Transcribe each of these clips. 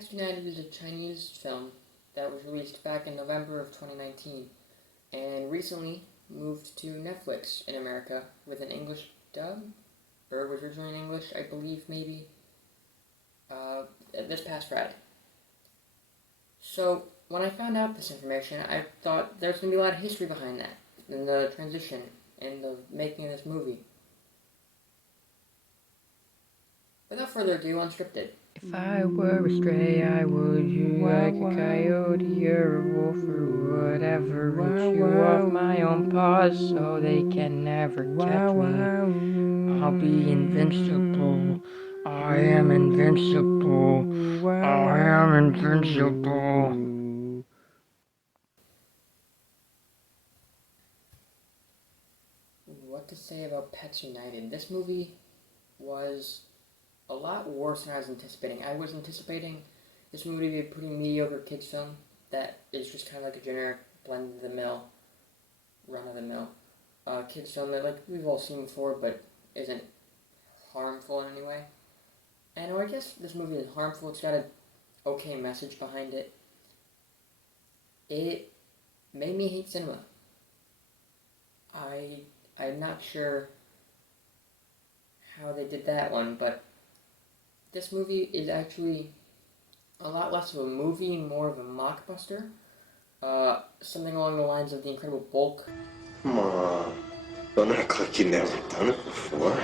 Pets United is a Chinese film that was released back in November of 2019 and recently moved to Netflix in America with an English dub, or was originally in English, I believe, maybe, this past Friday. So, when I found out this information, I thought there's going to be a lot of history behind that, in the transition, in the making of this movie. Without further ado, Unscripted. If I were a stray, I would you like a coyote or a wolf or whatever, and chew off my own paws so they can never catch me. I'll be invincible. I am invincible. I am invincible. What to say about Pets United? This movie was a lot worse than I was anticipating. I was anticipating this movie to be a pretty mediocre kids film that is just kind of like a generic blend-of-the-mill, run-of-the-mill kids film that we've all seen before but isn't harmful in any way. And I guess this movie isn't harmful. It's got an okay message behind it. It made me hate cinema. I'm not sure how they did that one, but this movie is actually a lot less of a movie, more of a mockbuster. Something along the lines of The Incredible Bulk. Come on, don't act like you've never done it before.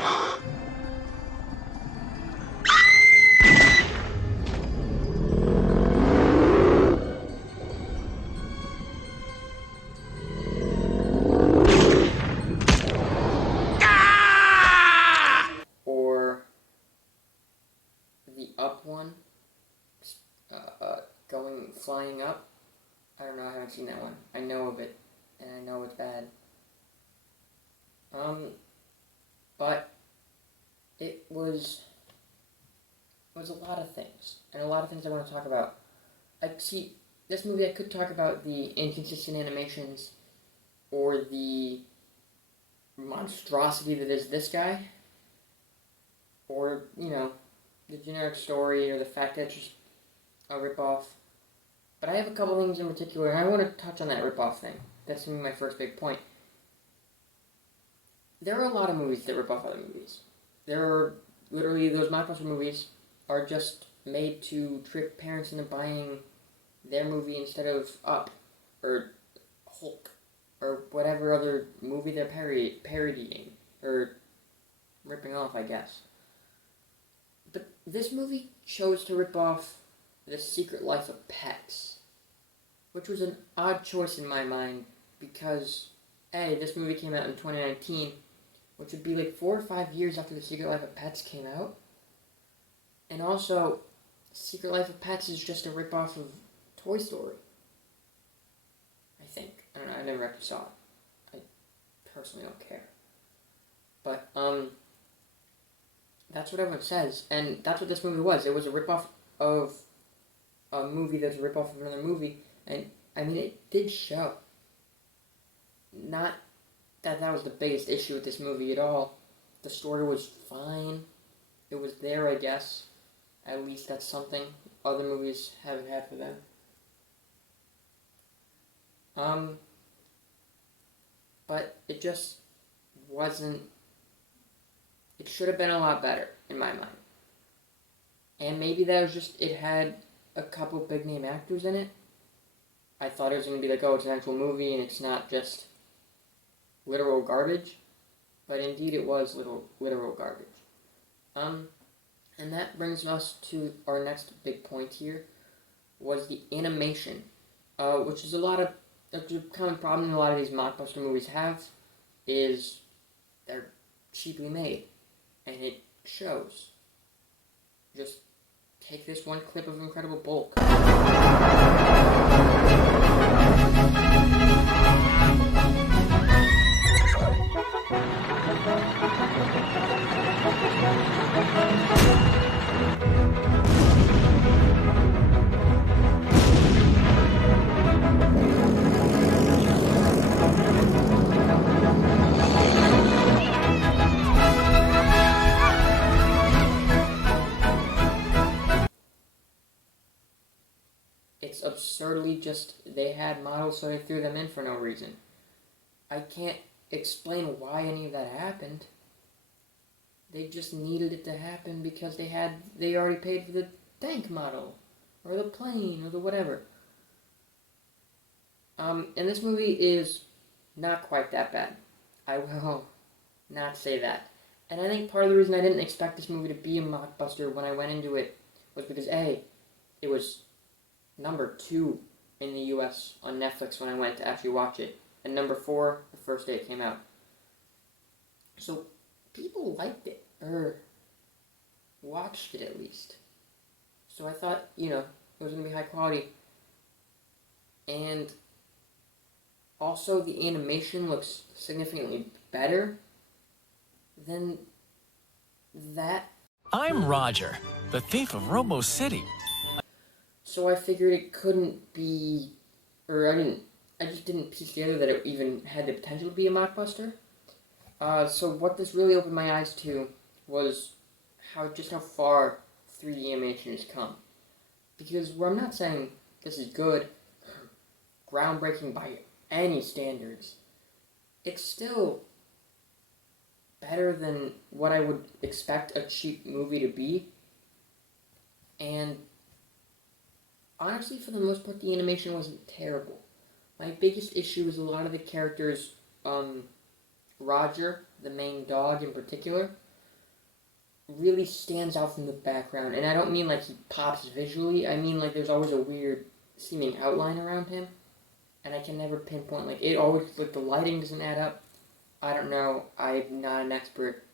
Flying Up. I don't know, I haven't seen that one. I know of it, and I know it's bad. But it was a lot of things, and a lot of things I want to talk about. This movie I could talk about the inconsistent animations, or the monstrosity that is this guy, or, the generic story, or the fact that it's just a ripoff. But I have a couple things in particular, and I want to touch on that ripoff thing. That's going to be my first big point. There are a lot of movies that rip off other movies. There are literally, those Mockbuster movies are just made to trick parents into buying their movie instead of Up, or Hulk, or whatever other movie they're parodying, or ripping off, I guess. But this movie chose to rip off The Secret Life of Pets, which was an odd choice in my mind because, A, this movie came out in 2019, which would be 4 or 5 years after The Secret Life of Pets came out, and also, Secret Life of Pets is just a ripoff of Toy Story, I think. I don't know, I never actually saw it. I personally don't care. But, that's what everyone says, and that's what this movie was. It was a ripoff of a movie that's a ripoff of another movie, and it did show. Not that was the biggest issue with this movie at all. The story was fine. It was there, I guess. At least that's something other movies haven't had for them. But it just wasn't. It should have been a lot better, in my mind. And maybe that was just, it had a couple big name actors in it. I thought it was going to be it's an actual movie and it's not just literal garbage. But indeed it was literal garbage. And that brings us to our next big point here, was the animation. Which is a common problem a lot of these Mockbuster movies have, is they're cheaply made. And it shows. Just take this one clip of Incredible Bulk. It's absurdly just they had models, so they threw them in for no reason. I can't explain why any of that happened. They just needed it to happen because they already paid for the tank model, or the plane, or the whatever. And this movie is not quite that bad. I will not say that. And I think part of the reason I didn't expect this movie to be a mockbuster when I went into it was because A, it was number 2 in the US on Netflix when I went to actually watch it, and number 4 the first day it came out. So people liked it, or watched it at least. So I thought, it was going to be high quality. And also the animation looks significantly better than that. I'm Roger, the thief of Robo City. So I figured it couldn't be, or I just didn't piece together that it even had the potential to be a mockbuster. So what this really opened my eyes to was how far 3D animation has come. Because where I'm not saying this is good, groundbreaking by any standards, it's still better than what I would expect a cheap movie to be. And honestly, for the most part, the animation wasn't terrible. My biggest issue is a lot of the characters, Roger, the main dog in particular, really stands out from the background. And I don't mean like he pops visually, I mean like there's always a weird seeming outline around him. And I can never pinpoint, like, it always, like, the lighting doesn't add up. I don't know, I'm not an expert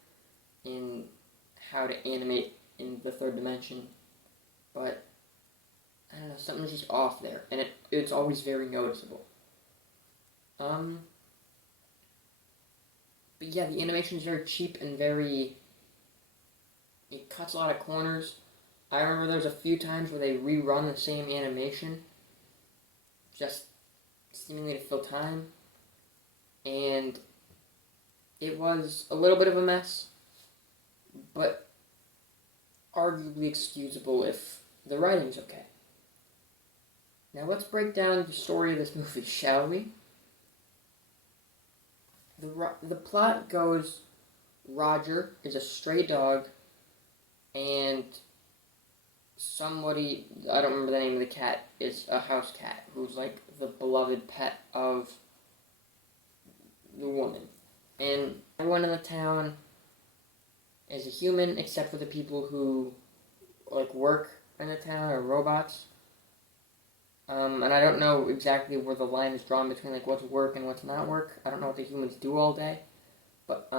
in how to animate in the third dimension, but I don't know, something's just off there, and it's always very noticeable. But yeah, the animation is very cheap and it cuts a lot of corners. I remember there was a few times where they rerun the same animation, just seemingly to fill time, and it was a little bit of a mess, but arguably excusable if the writing's okay. Now let's break down the story of this movie, shall we? The plot goes, Roger is a stray dog, and somebody, I don't remember the name of the cat, is a house cat, who's like the beloved pet of the woman. And everyone in the town is a human, except for the people who, like, work in the town, are robots. And I don't know exactly where the line is drawn between, like, what's work and what's not work. I don't know what the humans do all day. But,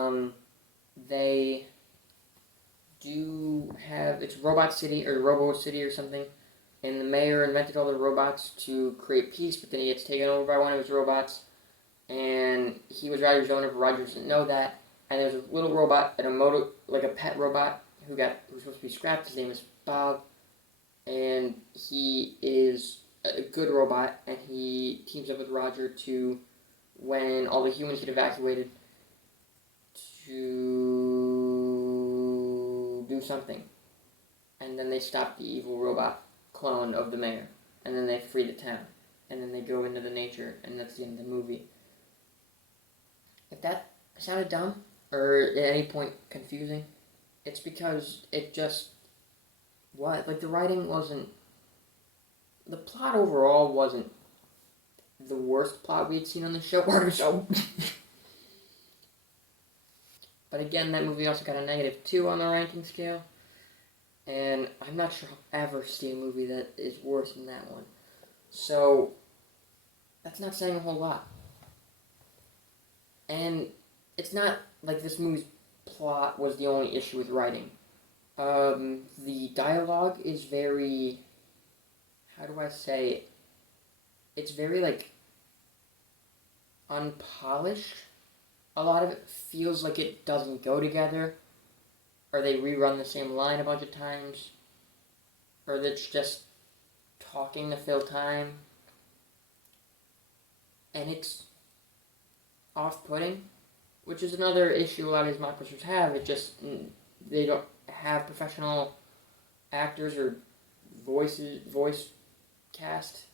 they do have, it's Robot City, or Robo City or something, and the mayor invented all the robots to create peace, but then he gets taken over by one of his robots, and he was Roger's owner, but Roger doesn't know that, and there's a little robot, like a pet robot, who was supposed to be scrapped. His name is Bob, and he is a good robot, and he teams up with Roger to, when all the humans get evacuated, to do something. And then they stop the evil robot clone of the mayor, and then they free the town, and then they go into the nature, and that's the end of the movie. If that sounded dumb, or at any point confusing, it's because it just, the writing wasn't, the plot overall wasn't the worst plot we'd seen on the show, or so. But again, that movie also got a -2 on the ranking scale, and I'm not sure I'll ever see a movie that is worse than that one. So, that's not saying a whole lot. And it's not like this movie's plot was the only issue with writing. The dialogue is very, how do I say it? It's very, like, unpolished. A lot of it feels like it doesn't go together, or they rerun the same line a bunch of times, or it's just talking to fill time, and it's off-putting, which is another issue a lot of these mockbusters have. It just, they don't have professional actors or voice cast,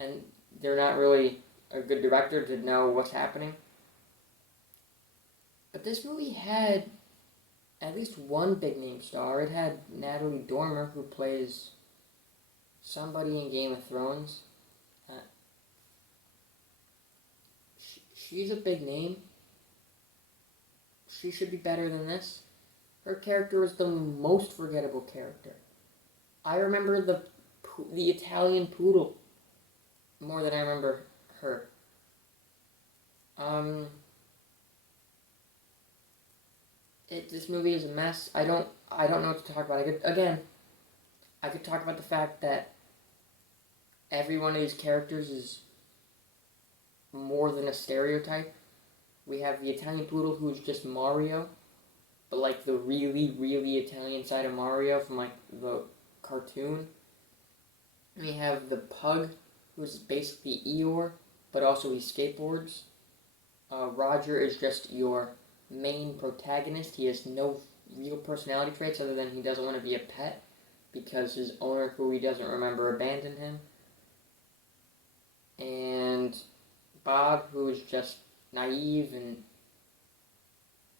and they're not really a good director to know what's happening. But this movie had at least one big name star. It had Natalie Dormer, who plays somebody in Game of Thrones. She's a big name. She should be better than this. Her character was the most forgettable character. I remember the Italian poodle more than I remember her. This movie is a mess. I don't know what to talk about. I could talk about the fact that every one of these characters is more than a stereotype. We have the Italian poodle, who's just Mario, but like the really, really Italian side of Mario from like the cartoon. We have the pug, who's basically Eeyore, but also he skateboards. Roger is just your main protagonist. He has no real personality traits other than he doesn't want to be a pet because his owner, who he doesn't remember, abandoned him. And Bob, who is just naive and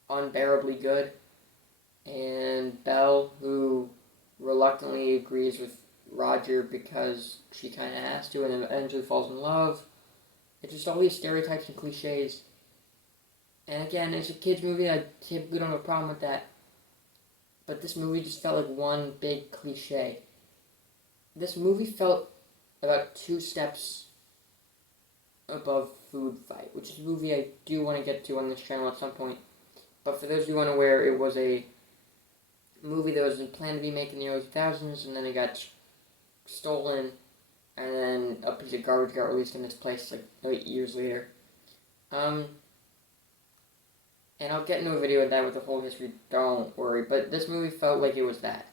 unbearably good. And Belle, who reluctantly agrees with Roger because she kind of has to and eventually falls in love. It's just all these stereotypes and cliches. And again, it's a kid's movie. I typically don't have a problem with that. But this movie just felt like one big cliche. This movie felt about 2 steps above Food Fight, which is a movie I do want to get to on this channel at some point. But for those of you unaware, it was a movie that was planned to be made in the early 2000s, and then it got stolen, and then a piece of garbage got released in its place like 8 years later. And I'll get into a video of that with the whole history, don't worry. But this movie felt like it was that.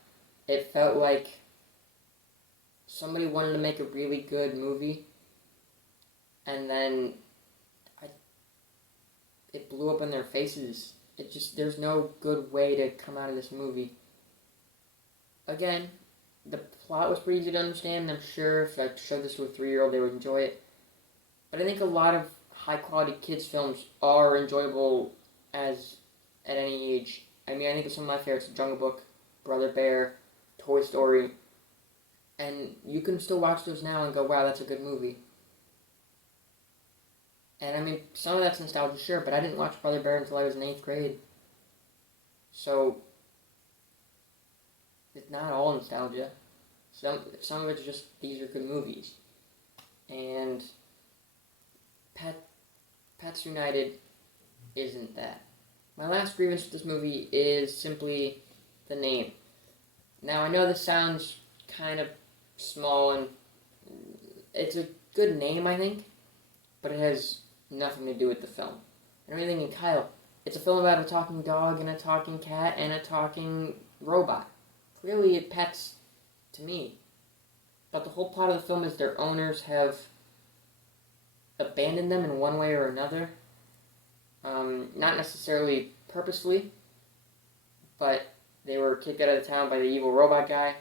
It felt like somebody wanted to make a really good movie, and then it blew up in their faces. There's no good way to come out of this movie. Again, the plot was pretty easy to understand. I'm sure if I showed this to a 3-year-old, they would enjoy it. But I think a lot of high-quality kids' films are enjoyable at any age. I mean, I think of some of my favorites: Jungle Book, Brother Bear, Toy Story. And you can still watch those now and go, wow, that's a good movie. And I mean, some of that's nostalgia, sure, but I didn't watch Brother Bear until I was in 8th grade. So, it's not all nostalgia. Some of it's just, these are good movies. And Pets United isn't that. My last grievance with this movie is simply the name. Now, I know this sounds kind of small, and it's a good name, I think, but it has nothing to do with the film. And I'm thinking, Kyle, it's a film about a talking dog and a talking cat and a talking robot. Clearly, it pets to me. But the whole plot of the film is their owners have abandoned them in one way or another. Not necessarily purposely, but they were kicked out of the town by the evil robot guy,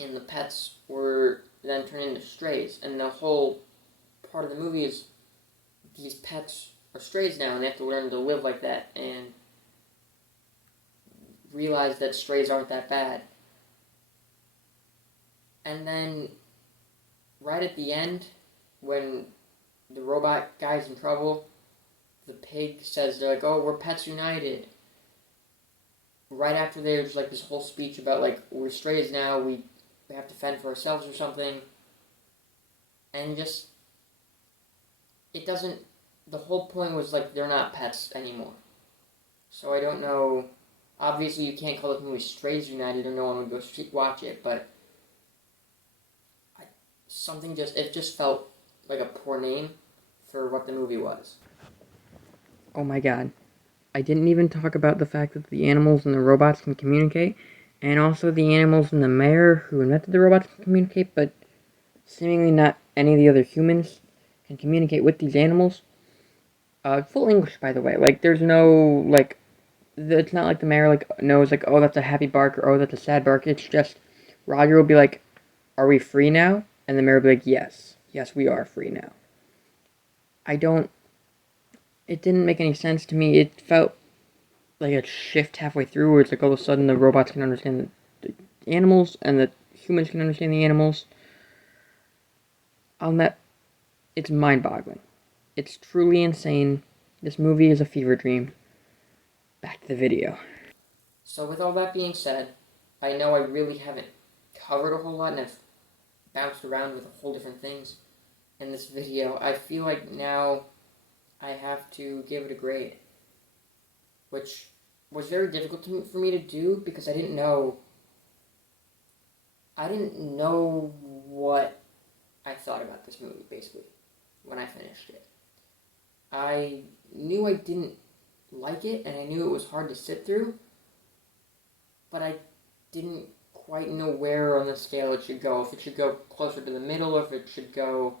and the pets were then turned into strays. And the whole part of the movie is these pets are strays now, and they have to learn to live like that and realize that strays aren't that bad. And then, right at the end, when the robot guy's in trouble, the pig says, they're like, oh, we're Pets United. Right after there's like this whole speech about like, we're strays now, we have to fend for ourselves or something. And just, it doesn't, the whole point was like, they're not pets anymore. So I don't know, obviously you can't call the movie Strays United and no one would go watch it, but it just felt like a poor name for what the movie was. Oh my god. I didn't even talk about the fact that the animals and the robots can communicate, and also the animals and the mayor who invented the robots can communicate, but seemingly not any of the other humans can communicate with these animals. Full English, by the way. Like, there's no, like, it's not like the mayor, like, knows, like, oh, that's a happy bark, or oh, that's a sad bark. It's just, Roger will be like, are we free now? And the mayor would be like, yes, we are free now. It didn't make any sense to me. It felt like a shift halfway through where it's like all of a sudden the robots can understand the animals and the humans can understand the animals. It's mind-boggling. It's truly insane. This movie is a fever dream. Back to the video. So with all that being said, I know I really haven't covered a whole lot and I've bounced around with a whole different things in this video. I feel like now I have to give it a grade, which was very difficult for me to do because I didn't know what I thought about this movie, basically, when I finished it. I knew I didn't like it, and I knew it was hard to sit through, but I didn't quite know where on the scale it should go. If it should go closer to the middle, or if it should go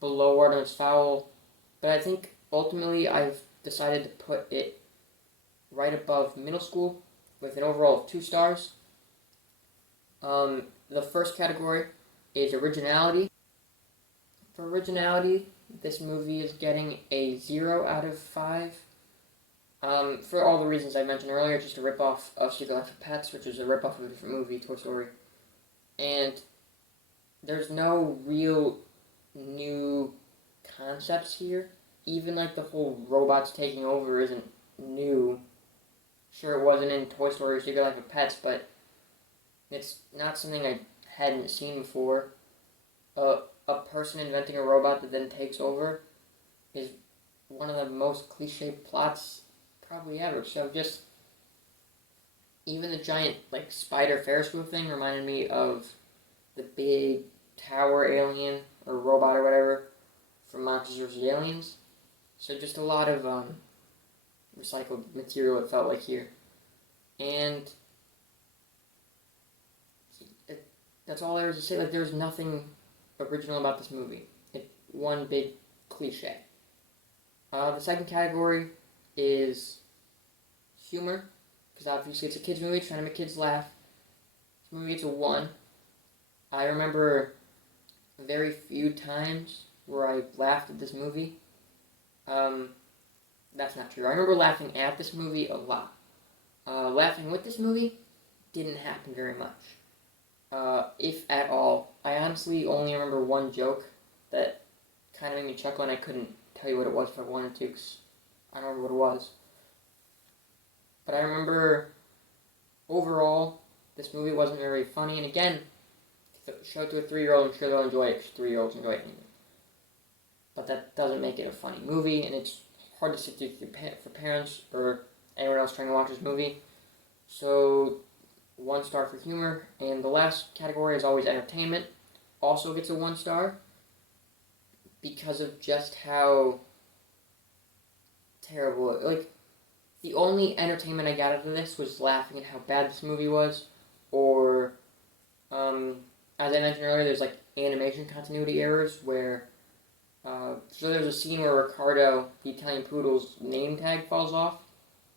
below Artemis Fowl. But I think, ultimately, I've decided to put it right above middle school, with an overall of 2 stars. The first category is originality. For originality, this movie is getting a 0 out of 5. For all the reasons I mentioned earlier, it's just a ripoff of Secret Life of Pets, which is a ripoff of a different movie, Toy Story. And there's no real new concepts here. Even like the whole robots taking over isn't new. Sure, it wasn't in Toy Story or Secret Life of Pets, but it's not something I hadn't seen before. A person inventing a robot that then takes over is one of the most cliche plots probably ever. So just, even the giant like spider Ferris wheel thing reminded me of the big tower alien or robot or whatever from Monsters vs. Aliens. So just a lot of recycled material, it felt like, here. And that's all there is to say. Like, there's nothing original about this movie. It's one big cliche. The second category is humor, because obviously it's a kids movie trying to make kids laugh. This movie gets a 1. I remember very few times where I laughed at this movie. That's not true. I remember laughing at this movie a lot. Laughing with this movie didn't happen very much. If at all. I honestly only remember one joke that kind of made me chuckle, and I couldn't tell you what it was if I wanted to, because I don't remember what it was. But I remember, overall, this movie wasn't very funny, and again, show it to a 3-year-old, I'm sure they'll enjoy it, because 3-year-olds enjoy it anyway. But that doesn't make it a funny movie, and it's hard to sit through for parents or anyone else trying to watch this movie. So, 1 star for humor, and the last category is always entertainment. Also gets a 1 star because of just how terrible. Like, the only entertainment I got out of this was laughing at how bad this movie was, or as I mentioned earlier, there's like animation continuity errors where. So there's a scene where Ricardo, the Italian poodle's name tag falls off,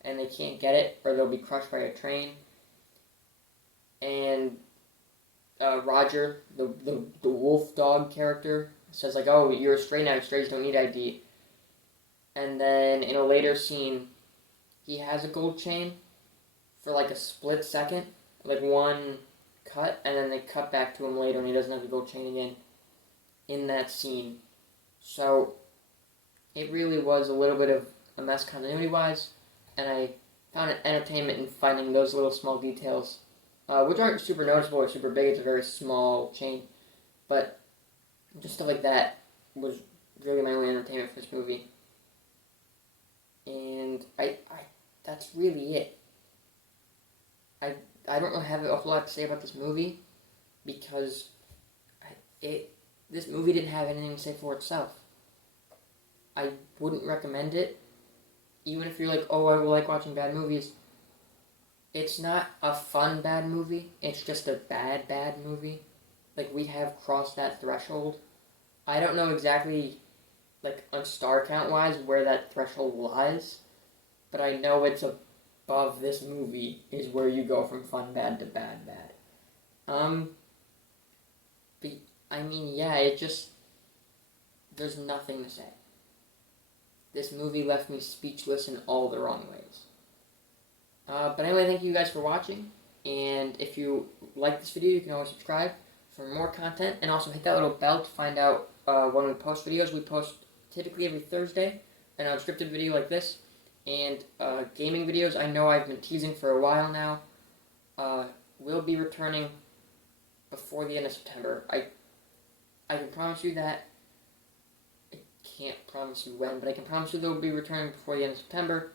and they can't get it, or they'll be crushed by a train. And Roger, the wolf dog character, says like, "Oh, you're a stray now. Strays don't need ID." And then in a later scene, he has a gold chain for like a split second, like one cut, and then they cut back to him later, and he doesn't have the gold chain again in that scene. So it really was a little bit of a mess continuity-wise, and I found it entertainment in finding those little small details, which aren't super noticeable or super big. It's a very small chain, but just stuff like that was really my only entertainment for this movie. And I that's really it. I don't really have a whole lot to say about this movie, because this movie didn't have anything to say for itself. I wouldn't recommend it, even if you're like, oh, I like watching bad movies. It's not a fun bad movie, it's just a bad movie. Like, we have crossed that threshold. I don't know exactly, like, on star count-wise, where that threshold lies, but I know it's above this movie is where you go from fun bad to bad. But I mean, yeah, it just... There's nothing to say. This movie left me speechless in all the wrong ways. But anyway, thank you guys for watching. And if you like this video, you can always subscribe for more content. And also hit that little bell to find out when we post videos. We post typically every Thursday an unscripted video like this. And gaming videos, I know I've been teasing for a while now, will be returning before the end of September. I can promise you that. I can't promise you when, but I can promise you they'll be returning before the end of September.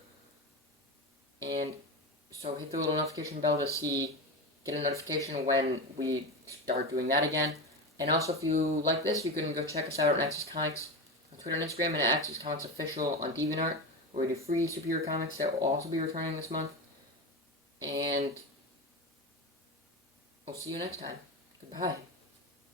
And so hit the little notification bell to get a notification when we start doing that again. And also, if you like this, you can go check us out on Axis Comics on Twitter and Instagram, and at Axis Comics Official on DeviantArt, where we do free superhero comics that will also be returning this month. And we'll see you next time. Goodbye.